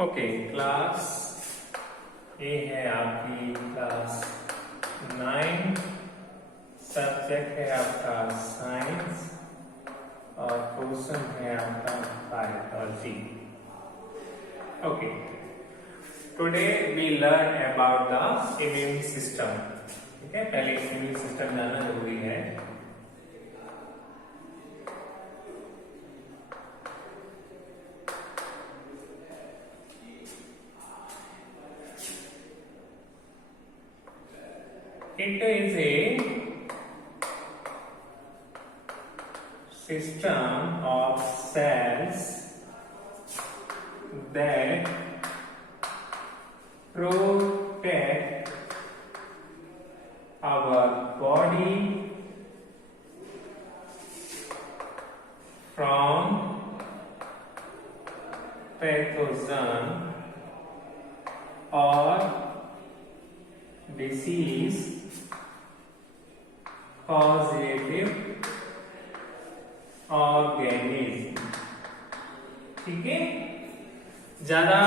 Okay, class ए है आपकी class 9, subject है आपका साइंस और क्वेश्चन है आपका biology. Okay, today we learn about the immune system. ठीक है, पहले इम्यून सिस्टम जानना जरूरी है। It is a system of cells that protect our body from pathogen or disease causative organism। ठीक है, ज्यादा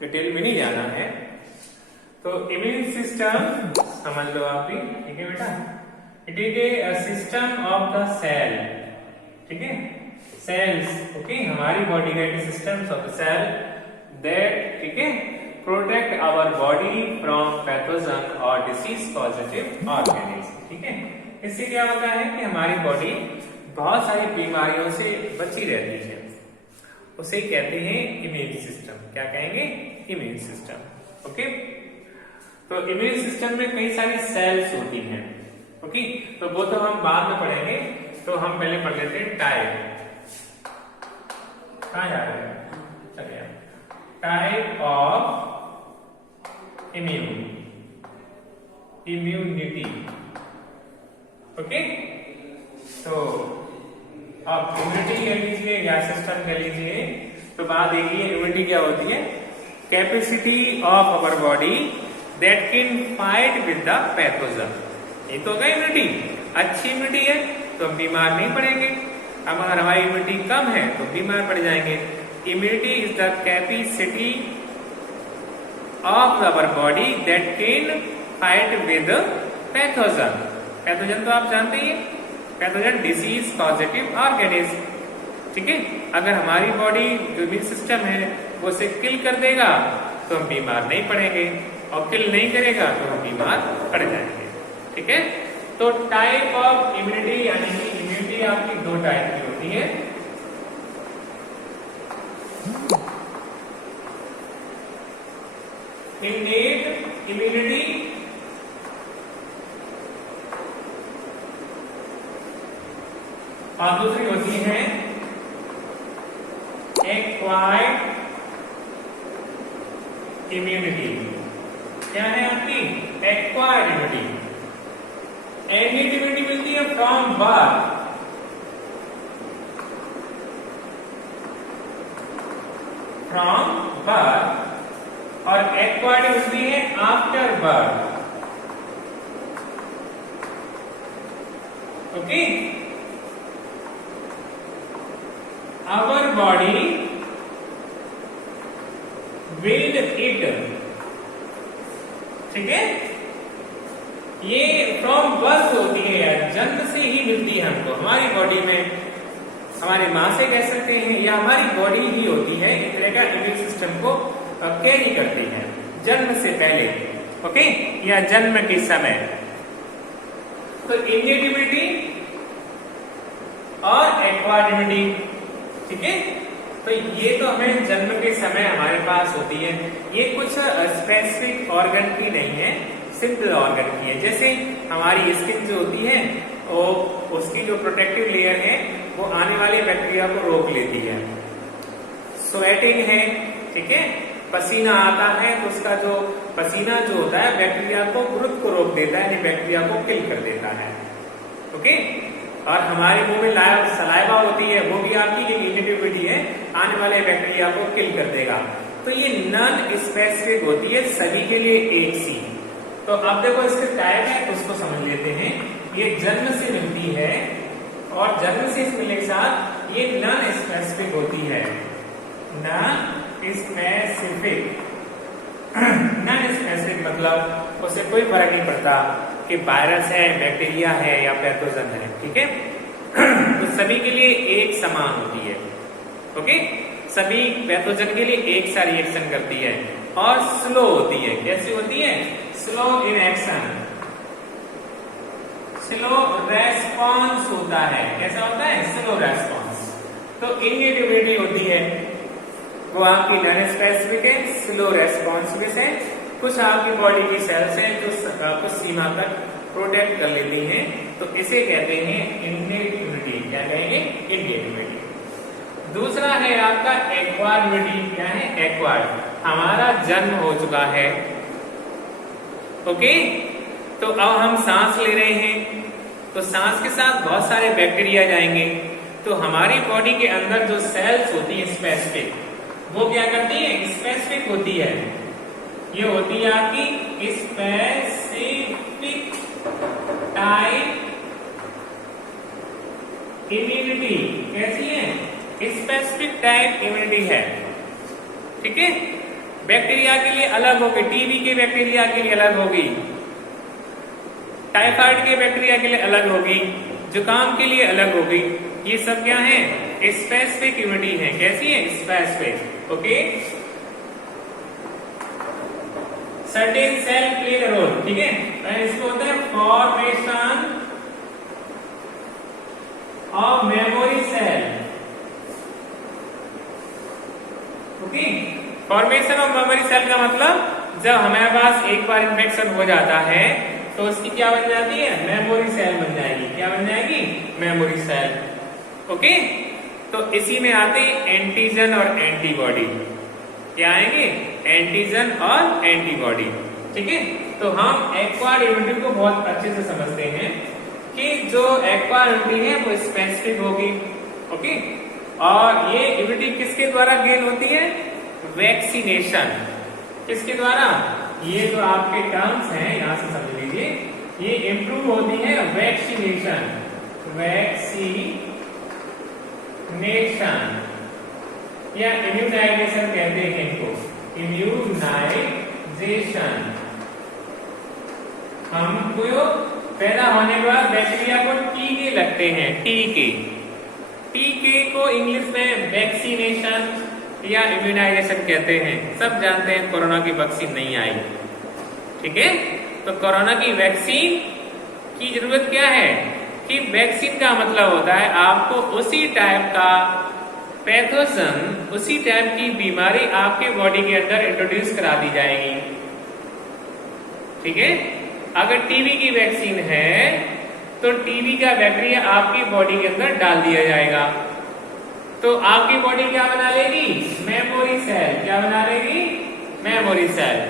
डिटेल में नहीं जाना है। तो इम्यून सिस्टम समझ लो आप भी। ठीक है बेटा, it is a system of the cell. ठीक है, सेल्स। ओके, हमारी बॉडी का एक system of the cell that, ठीक है, protect our body from pathogen और डिसीज पॉजिटिव ऑर्गेनिज्म। ठीक है, इससे क्या होता है कि हमारी बॉडी बहुत सारी बीमारियों से बची रहती है। उसे कहते हैं इम्यून सिस्टम। क्या कहेंगे? Immune system. ओके, तो इम्यून सिस्टम में कई सारी सेल्स होती हैं। ओके, तो वो तो हम बाद में पढ़ेंगे। तो हम पहले पढ़ लेते हैं टाइप। कहां जा रहे हैं? चलिए, टाइप ऑफ इम्यूनिटी। ओके, तो आप इम्यूनिटी कह लीजिए या सिस्टम कह लीजिए। तो बात देखिए, इम्यूनिटी क्या होती है? Capacity of our body that can fight with the pathogen. ये तो होगा इम्यूनिटी। अच्छी इम्यूनिटी है तो हम बीमार नहीं पड़ेंगे। अब अगर हमारी इम्यूनिटी कम है तो बीमार पड़ जाएंगे। Immunity is the capacity of our body that can fight with pathogen. Pathogen तो आप जानते ही हैं, पैथोजन डिसीज पॉजिटिव ऑर्गेनिज्म। ठीक है, अगर हमारी बॉडी जो इम्यून सिस्टम है वो उसे किल कर देगा तो हम बीमार नहीं पड़ेंगे, और किल नहीं करेगा तो हम बीमार पड़ जाएंगे। ठीक है, तो टाइप ऑफ इम्यूनिटी यानी कि इम्यूनिटी आपकी दो टाइप की होती है। इनेट इम्यूनिटी और दूसरी होती है एक्वायर्ड इम्यूनिटी। क्या है आपकी? Acquired immunity. इनेट इम्यूनिटी मिलती है फ्रॉम बर्थ। फ्रॉम बर्थ, और एक्वायर्ड मिलती है after birth. Okay, our body will it। ठीक है, ये फ्रॉम बर्थ होती है यार, जन्म से ही मिलती है हमको। हमारी बॉडी में हमारी माँ से कह सकते हैं, या हमारी बॉडी ही होती है एक तरह का इम्यून सिस्टम को कैरी करती है जन्म से पहले। ओके, या जन्म के समय। तो इनेट इम्यूनिटी और एक्वायर्ड इम्यूनिटी। ठीक है, तो ये तो हमें जन्म के समय हमारे पास होती है। ये कुछ स्पेसिफिक ऑर्गन की नहीं है, सिंपल ऑर्गन की है। जैसे हमारी स्किन जो होती है वो, उसकी जो प्रोटेक्टिव लेयर है वो आने वाले बैक्टीरिया को रोक लेती है। स्वेटिंग है, ठीक है, पसीना आता है तो उसका जो पसीना जो होता है बैक्टीरिया को, ग्रोथ को रोक देता है, बैक्टीरिया को किल कर देता है। ओके, और हमारे मुंह में सलाइवा होती है, वो भी आपकी एक इम्यूनिटी है, आने वाले बैक्टीरिया को किल कर देगा। तो ये नॉन स्पेसिफिक होती है, सभी के लिए एक सी। तो अब देखो इसके टाइप है, उसको समझ लेते हैं। ये जन्म से मिलती है, और जन्म से मिलने के साथ ये नॉन स्पेसिफिक होती है, नॉन स्पेसिफिक। नॉन स्पेसिफिक मतलब उससे कोई फर्क नहीं पड़ता कि वायरस है, बैक्टीरिया है या पैथोजन है, ठीक है। तो सभी के लिए एक समान होती है, ओके। सभी पैथोजन के लिए एक सा रिएक्शन करती है और स्लो होती है। कैसी होती है? Slow in action, slow response होता है। कैसा होता है? Slow response. तो इनएक्टिविटी होती है वो आपकी नॉन स्पेसिफिक है, स्लो रेस्पॉन्सिव है। कुछ आपकी बॉडी की सेल्स हैं जो कुछ सीमा तक प्रोटेक्ट कर लेती हैं, तो इसे कहते हैं इननेट इम्यूनिटी। क्या कहेंगे? Innate immunity. दूसरा है आपका एक्वायर्ड इम्यूनिटी। क्या है? एक्वायर्ड। हमारा जन्म हो चुका है, ओके। तो अब हम सांस ले रहे हैं, तो सांस के साथ बहुत सारे बैक्टीरिया जाएंगे, तो हमारी बॉडी के अंदर जो सेल्स होती है स्पेसिफिक, वो क्या करती है? स्पेसिफिक होती है। ये होती है आपकी स्पेसिफिक टाइप इम्यूनिटी। कैसी है? स्पेसिफिक टाइप इम्यूनिटी है, ठीक है। बैक्टीरिया के लिए अलग होगी, टीबी के बैक्टीरिया के लिए अलग होगी, टाइफाइड के बैक्टीरिया के लिए अलग होगी, जुकाम के लिए अलग होगी। ये सब क्या है? स्पेसिफिक इम्यूनिटी है। कैसी है? Specific, okay. Certain cell play the role, ठीक है। इसको होता है formation of memory cell, okay. Formation of memory cell का मतलब जब हमारे पास एक बार इन्फेक्शन हो जाता है तो उसकी क्या बन जाती है? मेमोरी सेल बन जाएगी। क्या बन जाएगी? Memory cell, okay. तो इसी में आते हैं एंटीजन और एंटीबॉडी। क्या आएंगे? एंटीजन और एंटीबॉडी, ठीक है। तो हम एक्वायर्ड इम्यूनिटी को बहुत अच्छे से समझते हैं कि जो एक्वायर्ड इम्यूनिटी है वो स्पेसिफिक होगी, ओके। और ये इम्यूनिटी किसके द्वारा गेन होती है? वैक्सीनेशन। किसके द्वारा? ये जो आपके टर्म्स हैं यहां से समझ लीजिए, ये इंप्रूव होती है वैक्सीनेशन, वैक्सीनेशन या इम्यूनाइजेशन कहते हैं इनको, इम्यूनाइजेशन। हमको पैदा होने के बाद बैक्टीरिया को टीके लगते हैं, टीके। टीके को इंग्लिश में वैक्सीनेशन या इम्यूनाइजेशन कहते हैं। सब जानते हैं कोरोना की वैक्सीन नहीं आई, ठीक है। तो कोरोना की वैक्सीन की जरूरत क्या है कि वैक्सीन का मतलब होता है आपको उसी टाइप का पैथोजन, उसी टाइप की बीमारी आपके बॉडी के अंदर इंट्रोड्यूस करा दी जाएगी, ठीक है। अगर टीबी की वैक्सीन है तो टीबी का बैक्टीरिया आपकी बॉडी के अंदर डाल दिया जाएगा, तो आपकी बॉडी क्या बना लेगी? Memory cell. क्या बना लेगी? Memory cell.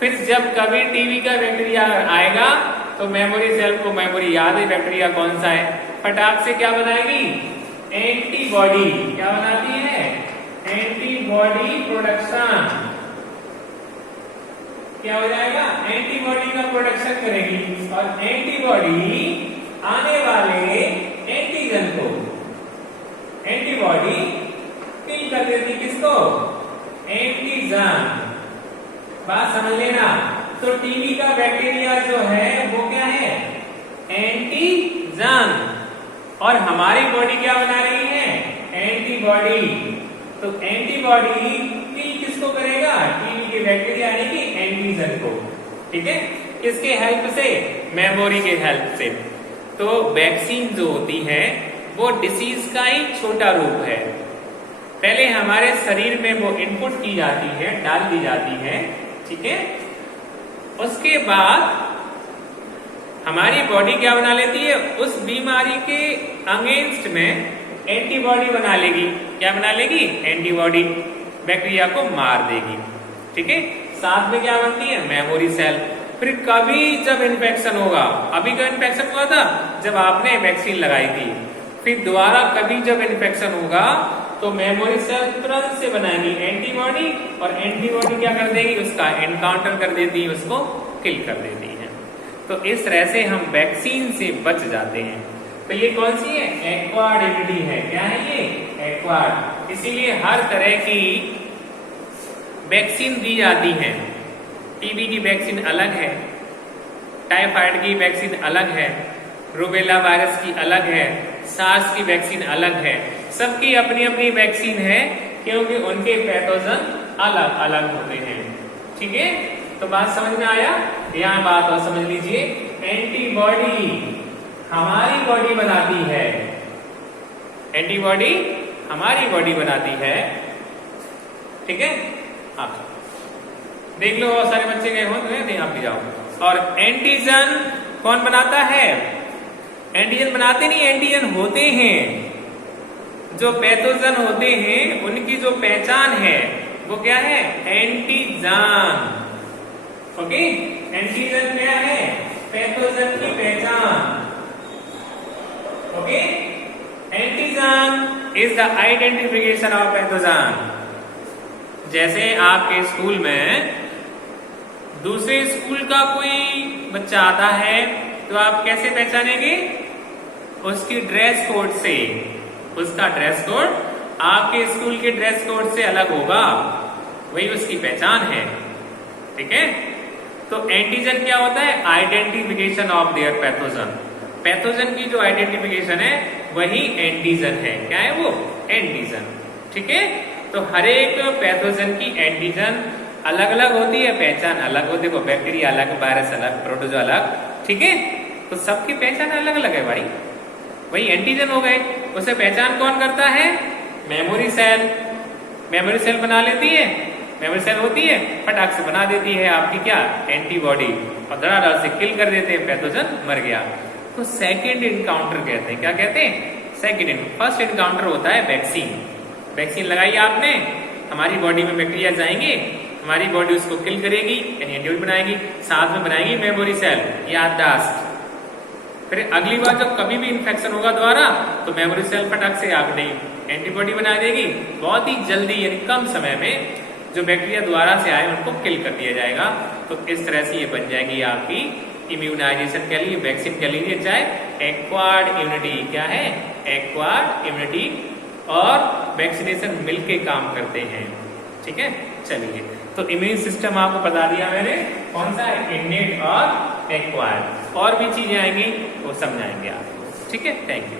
फिर जब कभी टीबी का बैक्टीरिया आएगा तो मेमोरी सेल को मेमोरी याद है बैक्टीरिया कौन सा है, फटाक से क्या बनाएगी? एंटीबॉडी। क्या बनाती है? Antibody production. क्या हो जाएगा? एंटीबॉडी का प्रोडक्शन करेगी और एंटीबॉडी आने वाले एंटीजन को, एंटीबॉडी किल कर देती किसको? एंटीजन। बात समझ लेना। तो टीबी का बैक्टीरिया जो है वो क्या है? एंटीजन। और हमारी बॉडी क्या बना रही है? एंटीबॉडी। तो एंटीबॉडी किल किसको करेगा? टीबी के बैक्टीरिया यानी कि एंटीजन को, ठीक है। किसके हेल्प से? मेमोरी के हेल्प से। तो वैक्सीन जो होती है वो डिसीज का ही छोटा रूप है। पहले हमारे शरीर में वो इनपुट की जाती है, डाल दी जाती है, ठीक है। उसके बाद हमारी बॉडी क्या बना लेती है? उस बीमारी के अगेंस्ट में एंटीबॉडी बना लेगी। क्या बना लेगी? एंटीबॉडी। बैक्टीरिया को मार देगी, ठीक है। साथ में क्या बनती है? Memory cell. फिर कभी जब इन्फेक्शन होगा, अभी का इन्फेक्शन हुआ था जब आपने वैक्सीन लगाई थी, फिर दोबारा कभी जब इन्फेक्शन होगा तो मेमोरी सेल तुरंत से बनाएगी एंटीबॉडी, और एंटीबॉडी क्या कर देगी? उसका एनकाउंटर कर देती है, उसको किल कर देती है। तो इस तरह से हम वैक्सीन से बच जाते हैं। तो ये कौन सी है? एक्वायर्ड इम्यूनिटी है। क्या है ये? एक्वायर्ड। इसीलिए हर तरह की वैक्सीन दी जाती है। टीबी की वैक्सीन अलग है, टाइफाइड की वैक्सीन अलग है, रूबेला वायरस की अलग है, सार्स की वैक्सीन अलग है। सबकी अपनी अपनी वैक्सीन है क्योंकि उनके पैथोजन अलग अलग होते हैं। ठीक है, तो बात समझ में आया? यहाँ बात और समझ लीजिए, एंटीबॉडी हमारी बॉडी बनाती है, एंटीबॉडी हमारी बॉडी बनाती है। ठीक है, आप देख लो, बहुत सारे बच्चे गए हो तो नहीं, आप भी जाओ। और एंटीजन कौन बनाता है? एंटीजन बनाते नहीं, एंटीजन होते हैं। जो पैथोजन होते हैं उनकी जो पहचान है वो क्या है? एंटीजन। ओके, एंटीजन क्या है? पैथोजन की पहचान। Okay, antigen is the identification of pathogen. जैसे आपके स्कूल में दूसरे स्कूल का कोई बच्चा आता है तो आप कैसे पहचानेंगे? उसकी ड्रेस कोड से। उसका ड्रेस कोड आपके स्कूल के ड्रेस कोड से अलग होगा, वही उसकी पहचान है। ठीक है, तो एंटीजन क्या होता है? Identification of their pathogen. Pathogen की जो आइडेंटिफिकेशन है वही एंटीजन है। क्या है वो? एंटीजन। ठीक है, तो हर एक पैथोजन की एंटीजन अलग अलग होती है, पहचान अलग होती है। देखो, बैक्टीरिया अलग, वायरस अलग, प्रोटोजोआ अलग। ठीक है, तो सबकी पहचान अलग अलग है भाई, वही एंटीजन हो गए। उसे पहचान कौन करता है? Memory cell. मेमोरी सेल बना लेती है, मेमोरी सेल होती है, फटाक से बना देती है आपकी क्या? एंटीबॉडी, और धड़ाधड़ से किल कर देते हैं, पैथोजन मर गया। तो सेकेंड इनकाउंटर कहते हैं। क्या कहते हैं? सेकेंड। फर्स्ट इनकाउंटर होता है वैक्सीन। वैक्सीन लगाई आपने, हमारी बॉडी में बैक्टीरिया जाएंगे, हमारी बॉडी उसको किल करेगी, यानी एंटीबॉडी बनाएगी, साथ में बनाएगी मेमोरी सेल, याददाश्त। फिर अगली बार जब कभी भी इन्फेक्शन होगा दोबारा तो मेमोरी सेल फटाक से आपने एंटीबॉडी बना देगी। बहुत ही जल्दी, यानी कम समय में जो बैक्टीरिया दोबारा से आए उनको किल कर दिया जाएगा। तो इस तरह से ये बन जाएगी आपकी इम्यूनाइजेशन कह लीजिए, वैक्सीन कह लीजिए, चाहे एक्वायर्ड इम्यूनिटी। क्या है? एक्वायर्ड इम्यूनिटी और वैक्सीनेशन मिलके काम करते हैं। ठीक है, चलिए, तो इम्यून सिस्टम आपको बता दिया मैंने, कौन सा है? इनेट और एक्वायर्ड। और भी चीजें आएंगी वो समझाएंगे आपको। ठीक है, थैंक यू।